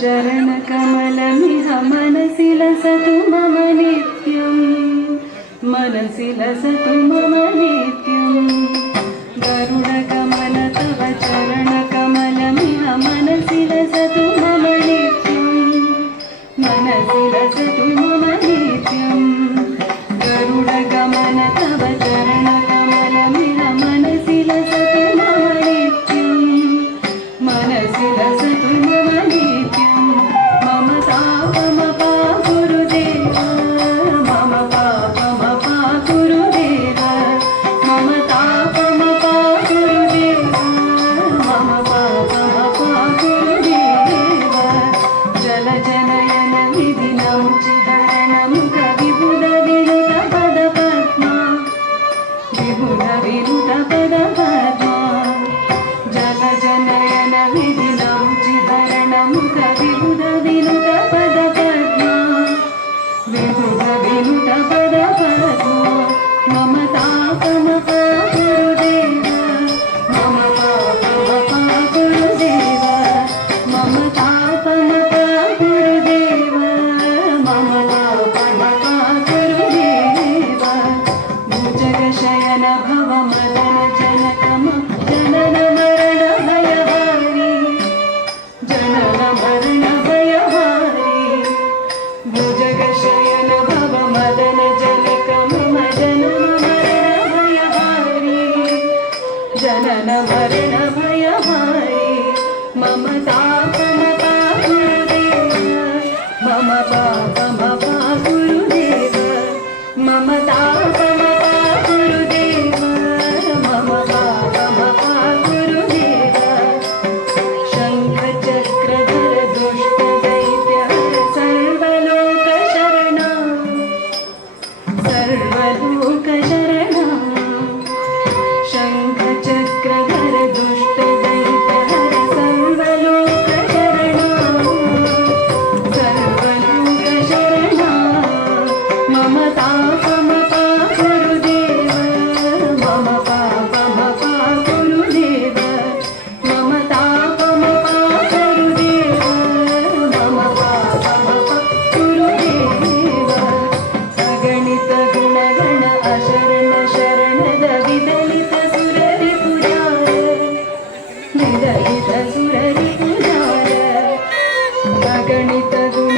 चरणकमलमिह मनसि लसतु मम नित्यं मनसि लसतु मम नित्यं गरुडगमन तव चरणकमलमिह मनसि लसतु मम नित्यं मनसि लसतु मम नित्यं गरुडगमन तव चरणकमलमिह मनसि लसतु मम नित्यं मनसि लसतु मम नित्यं मम तापमपा गुरुदेव मम पापमपा गुरुदेव मम तापमपा गुरुदेव मम पापमपा गुरुदेव जलजनयन विधिनं चिदरणं कविबुध विनुत पदपद्मा विबुध विनुत पदपद्मा जलजनयन विधिनं चिदरणं कविबुध विनुत पदपद्मा विबुध विनुत पदपद्मा मम तापमपा गुरुदेव मम पापमपा गुरुदेव मम तापमपा गुरुदेव मम पापमपा गुरुदेव भुजगशयन भव मदन जनकम जनन मरण भयहारी जनन मरण भयहारी भुजगशयन भव मदन जनकम जनन मरण भयहारी जनन मरण भयहारी मम तापमपा गुरुदेव मम पापमपा गुरुदेव मम तापमपा गुरुदेव मम पापमपा गुरुदेव शङ्खचक्रधर दुष्टदैत्यहर सर्वलोकशरणा सर्वलोकशरणा शङ्खचक्रधर दुष्टदैत्यहर सर्वलोकशरणा सर्वलोकशरणा मम तापमपा गुरुदेव मम पापमपा गुरुदेव मम तापमपा गुरुदेव मम पापमपा गुरुदेव अगणित गुणगण अशरण शरणद विदलित सुररि पुरार विदलित सुररि पुरार अगणित गुण